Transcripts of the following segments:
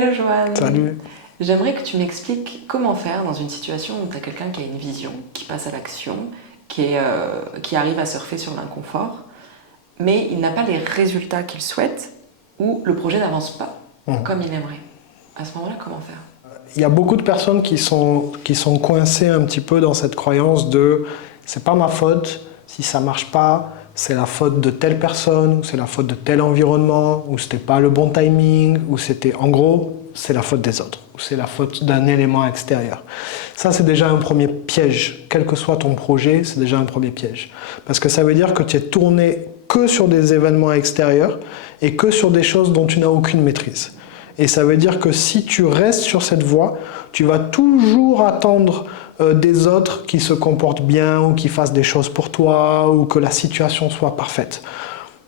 Hello Joanne. Salut. J'aimerais que tu m'expliques comment faire dans une situation où tu as quelqu'un qui a une vision, qui passe à l'action, qui arrive à surfer sur l'inconfort, mais il n'a pas les résultats qu'il souhaite ou le projet n'avance pas comme il aimerait. À ce moment-là, comment faire? Il y a beaucoup de personnes qui sont coincées un petit peu dans cette croyance de c'est pas ma faute, si ça marche pas, c'est la faute de telle personne, ou c'est la faute de tel environnement, ou c'était pas le bon timing, ou c'était en gros, c'est la faute des autres, ou c'est la faute d'un élément extérieur. Ça, c'est déjà un premier piège. Quel que soit ton projet, c'est déjà un premier piège. Parce que ça veut dire que tu es tourné que sur des événements extérieurs et que sur des choses dont tu n'as aucune maîtrise. Et ça veut dire que si tu restes sur cette voie, tu vas toujours attendre des autres qui se comportent bien ou qui fassent des choses pour toi ou que la situation soit parfaite.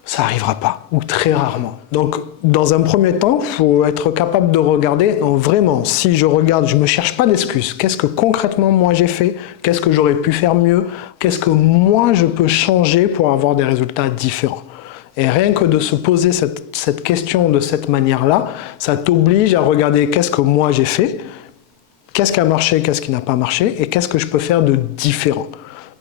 Ça n'arrivera pas, ou très rarement. Donc, dans un premier temps, il faut être capable de regarder, non, vraiment, si je regarde, je ne me cherche pas d'excuses. Qu'est-ce que concrètement moi j'ai fait? Qu'est-ce que j'aurais pu faire mieux? Qu'est-ce que moi je peux changer pour avoir des résultats différents? Et rien que de se poser cette question de cette manière-là, ça t'oblige à regarder qu'est-ce que moi j'ai fait, qu'est-ce qui a marché, qu'est-ce qui n'a pas marché, et qu'est-ce que je peux faire de différent.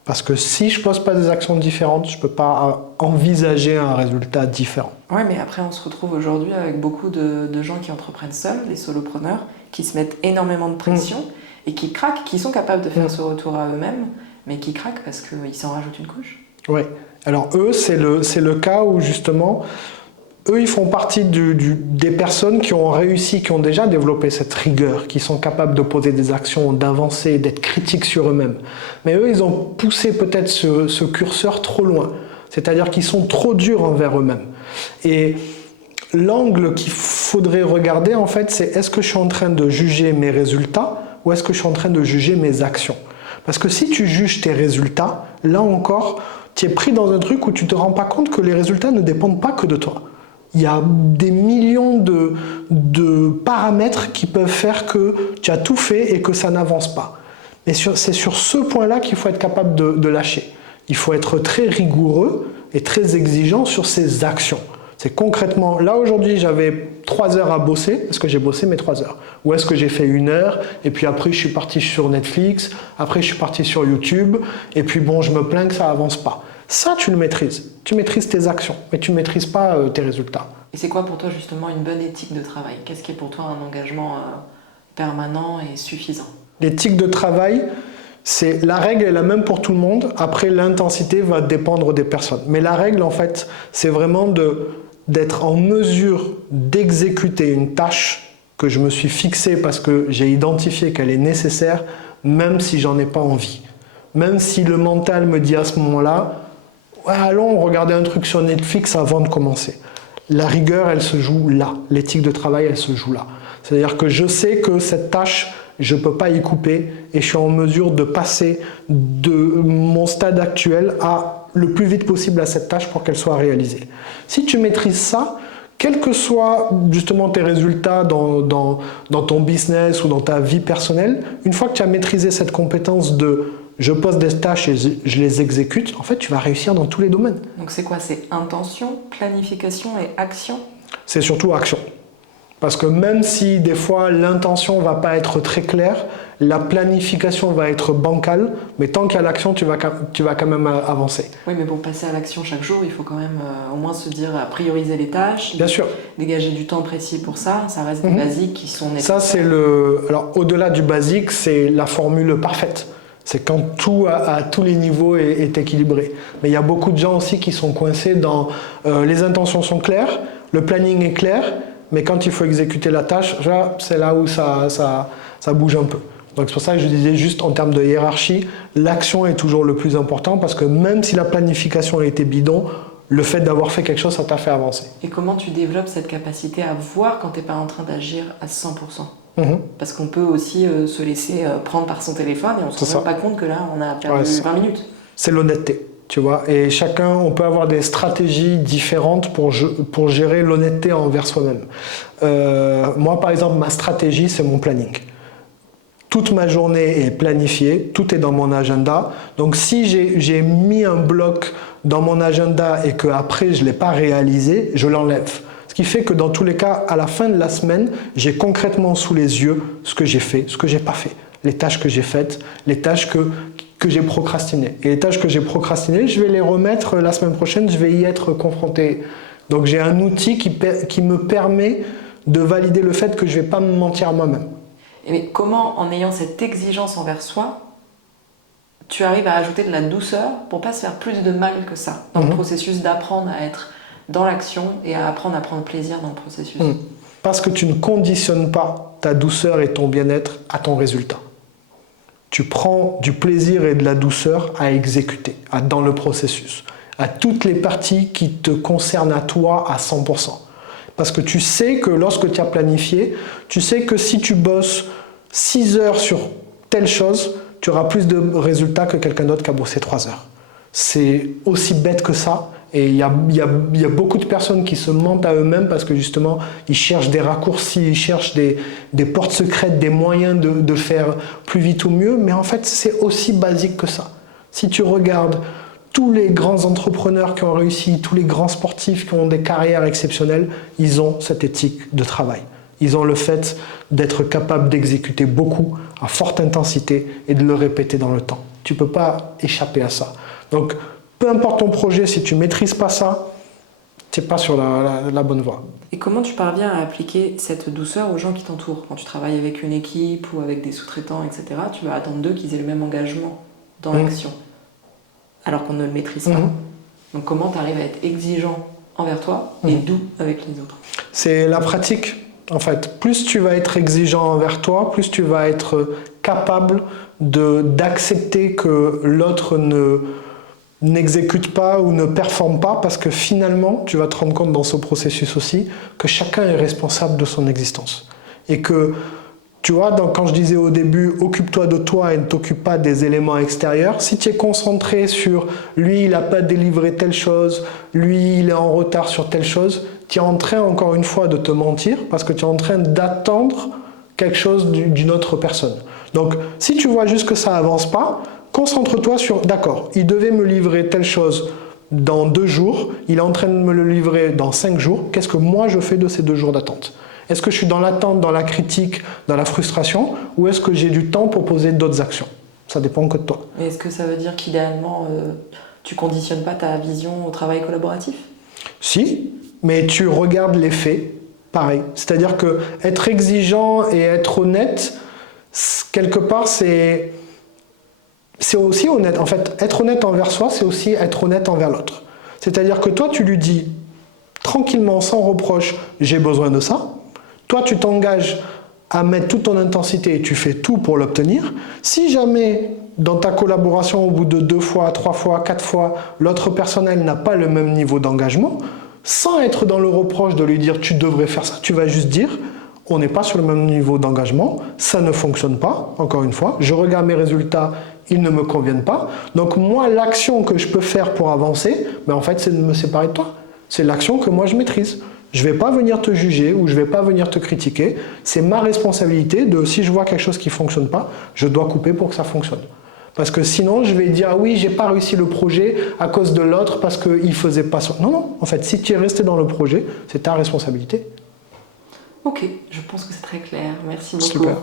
Parce que si je ne pose pas des actions différentes, je ne peux pas envisager un résultat différent. Ouais, mais après on se retrouve aujourd'hui avec beaucoup de gens qui entreprennent seuls, des solopreneurs, qui se mettent énormément de pression et qui craquent, qui sont capables de faire ce retour à eux-mêmes, mais qui craquent parce qu'ils s'en rajoutent une couche. Oui. Alors eux, c'est le cas où justement, eux, ils font partie des personnes qui ont réussi, qui ont déjà développé cette rigueur, qui sont capables de poser des actions, d'avancer, d'être critiques sur eux-mêmes. Mais eux, ils ont poussé peut-être ce curseur trop loin. C'est-à-dire qu'ils sont trop durs envers eux-mêmes. Et l'angle qu'il faudrait regarder, en fait, c'est est-ce que je suis en train de juger mes résultats ou est-ce que je suis en train de juger mes actions? Parce que si tu juges tes résultats, là encore, tu es pris dans un truc où tu ne te rends pas compte que les résultats ne dépendent pas que de toi. Il y a des millions de paramètres qui peuvent faire que tu as tout fait et que ça n'avance pas. Et c'est sur ce point-là qu'il faut être capable de lâcher. Il faut être très rigoureux et très exigeant sur ses actions. C'est concrètement, là aujourd'hui j'avais 3 heures à bosser, est-ce que j'ai bossé mes 3 heures? Ou est-ce que j'ai fait 1 heure, et puis après je suis parti sur Netflix, après je suis parti sur YouTube, et puis bon je me plains que ça avance pas. Ça tu le maîtrises, tu maîtrises tes actions, mais tu ne maîtrises pas tes résultats. Et c'est quoi pour toi justement une bonne éthique de travail? Qu'est-ce qui est pour toi un engagement permanent et suffisant? L'éthique de travail, c'est la règle est la même pour tout le monde, après l'intensité va dépendre des personnes. Mais la règle en fait, c'est vraiment d'être en mesure d'exécuter une tâche que je me suis fixée parce que j'ai identifié qu'elle est nécessaire, même si j'en ai pas envie. Même si le mental me dit à ce moment-là, ouais, allons regarder un truc sur Netflix avant de commencer. La rigueur, elle se joue là. L'éthique de travail, elle se joue là. C'est-à-dire que je sais que cette tâche, je ne peux pas y couper et je suis en mesure de passer de mon stade actuel à le plus vite possible à cette tâche pour qu'elle soit réalisée. Si tu maîtrises ça, quels que soient justement tes résultats dans ton business ou dans ta vie personnelle, une fois que tu as maîtrisé cette compétence de je pose des tâches et je les exécute, en fait tu vas réussir dans tous les domaines. Donc c'est quoi? C'est intention, planification et action? C'est surtout action. Parce que même si des fois l'intention ne va pas être très claire, la planification va être bancale, mais tant qu'il y a l'action, tu vas quand même avancer. Oui, mais pour passer à l'action chaque jour, il faut quand même au moins se dire à prioriser les tâches, Bien sûr. Dégager du temps précis pour ça, ça reste des basiques qui sont nécessaires. Ça, c'est alors au-delà du basique, c'est la formule parfaite. C'est quand tout à tous les niveaux est équilibré. Mais il y a beaucoup de gens aussi qui sont coincés dans les intentions sont claires, le planning est clair, mais quand il faut exécuter la tâche, c'est là où ça bouge un peu. Donc c'est pour ça que je disais juste en termes de hiérarchie, l'action est toujours le plus important parce que même si la planification a été bidon, le fait d'avoir fait quelque chose, ça t'a fait avancer. Et comment tu développes cette capacité à voir quand tu n'es pas en train d'agir à 100%? Parce qu'on peut aussi se laisser prendre par son téléphone et on ne se rend même pas compte que là, on a perdu 20 minutes. C'est l'honnêteté, tu vois. Et chacun, on peut avoir des stratégies différentes pour gérer l'honnêteté envers soi-même. Moi, par exemple, ma stratégie, c'est mon planning. Toute ma journée est planifiée, tout est dans mon agenda. Donc si j'ai mis un bloc dans mon agenda et qu'après je ne l'ai pas réalisé, je l'enlève. Ce qui fait que dans tous les cas, à la fin de la semaine, j'ai concrètement sous les yeux ce que j'ai fait, ce que j'ai pas fait, les tâches que j'ai faites, les tâches que j'ai procrastinées. Et les tâches que j'ai procrastinées, je vais les remettre la semaine prochaine, je vais y être confronté. Donc j'ai un outil qui me permet de valider le fait que je ne vais pas me mentir à moi-même. Mais comment, en ayant cette exigence envers soi, tu arrives à ajouter de la douceur pour pas se faire plus de mal que ça dans le processus d'apprendre à être dans l'action et à apprendre à prendre plaisir dans le processus? Parce que tu ne conditionnes pas ta douceur et ton bien-être à ton résultat. Tu prends du plaisir et de la douceur à exécuter, dans le processus, à toutes les parties qui te concernent à toi à 100%. Parce que tu sais que lorsque tu as planifié, tu sais que si tu bosses 6 heures sur telle chose, tu auras plus de résultats que quelqu'un d'autre qui a bossé 3 heures. C'est aussi bête que ça. Et il y a beaucoup de personnes qui se mentent à eux-mêmes parce que justement, ils cherchent des raccourcis, ils cherchent des portes secrètes, des moyens de faire plus vite ou mieux. Mais en fait, c'est aussi basique que ça. Si tu regardes tous les grands entrepreneurs qui ont réussi, tous les grands sportifs qui ont des carrières exceptionnelles, ils ont cette éthique de travail. Ils ont le fait d'être capables d'exécuter beaucoup à forte intensité et de le répéter dans le temps. Tu ne peux pas échapper à ça. Donc, peu importe ton projet, si tu ne maîtrises pas ça, tu n'es pas sur la bonne voie. Et comment tu parviens à appliquer cette douceur aux gens qui t'entourent? Quand tu travailles avec une équipe ou avec des sous-traitants, etc., tu vas attendre d'eux qu'ils aient le même engagement dans l'action, alors qu'on ne le maîtrise pas. Donc comment tu arrives à être exigeant envers toi et doux avec les autres? C'est la pratique, en fait. Plus tu vas être exigeant envers toi, plus tu vas être capable d'accepter que l'autre n'exécute pas ou ne performe pas, parce que finalement, tu vas te rendre compte dans ce processus aussi que chacun est responsable de son existence. Et que, tu vois, quand je disais au début, occupe-toi de toi et ne t'occupe pas des éléments extérieurs, si tu es concentré sur lui, il n'a pas délivré telle chose, lui, il est en retard sur telle chose, tu es en train, encore une fois, de te mentir, parce que tu es en train d'attendre quelque chose d'une autre personne. Donc, si tu vois juste que ça avance pas, concentre-toi sur, d'accord, il devait me livrer telle chose dans 2 jours, il est en train de me le livrer dans 5 jours, qu'est-ce que moi je fais de ces 2 jours d'attente? Est-ce que je suis dans l'attente, dans la critique, dans la frustration, ou est-ce que j'ai du temps pour poser d'autres actions? Ça dépend que de toi. Mais est-ce que ça veut dire qu'idéalement, tu conditionnes pas ta vision au travail collaboratif? Si, mais tu regardes les faits, pareil. C'est-à-dire que être exigeant et être honnête, quelque part, c'est aussi honnête. En fait, être honnête envers soi, c'est aussi être honnête envers l'autre. C'est-à-dire que toi, tu lui dis tranquillement, sans reproche, j'ai besoin de ça. Toi, tu t'engages à mettre toute ton intensité et tu fais tout pour l'obtenir. Si jamais, dans ta collaboration, au bout de 2 fois, 3 fois, 4 fois, l'autre personne n'a pas le même niveau d'engagement, sans être dans le reproche de lui dire tu devrais faire ça, tu vas juste dire on n'est pas sur le même niveau d'engagement, ça ne fonctionne pas, encore une fois, je regarde mes résultats, ils ne me conviennent pas. Donc moi, l'action que je peux faire pour avancer, ben en fait, c'est de me séparer de toi. C'est l'action que moi je maîtrise. Je ne vais pas venir te juger ou je ne vais pas venir te critiquer. C'est ma responsabilité de, si je vois quelque chose qui ne fonctionne pas, je dois couper pour que ça fonctionne. Parce que sinon, je vais dire, ah oui, j'ai pas réussi le projet à cause de l'autre parce qu'il faisait pas ça. Non, non, en fait, si tu es resté dans le projet, c'est ta responsabilité. Ok, je pense que c'est très clair. Merci beaucoup. Super.